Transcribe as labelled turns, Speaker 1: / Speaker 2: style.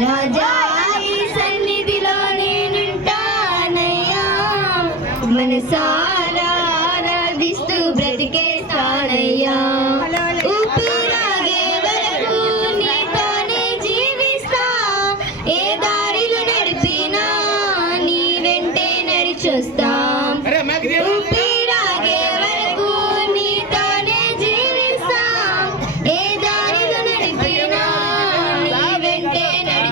Speaker 1: రాజా సన్నిధిలో నేనుంటానయ్యా. మనసారా ఆరాధిస్తూ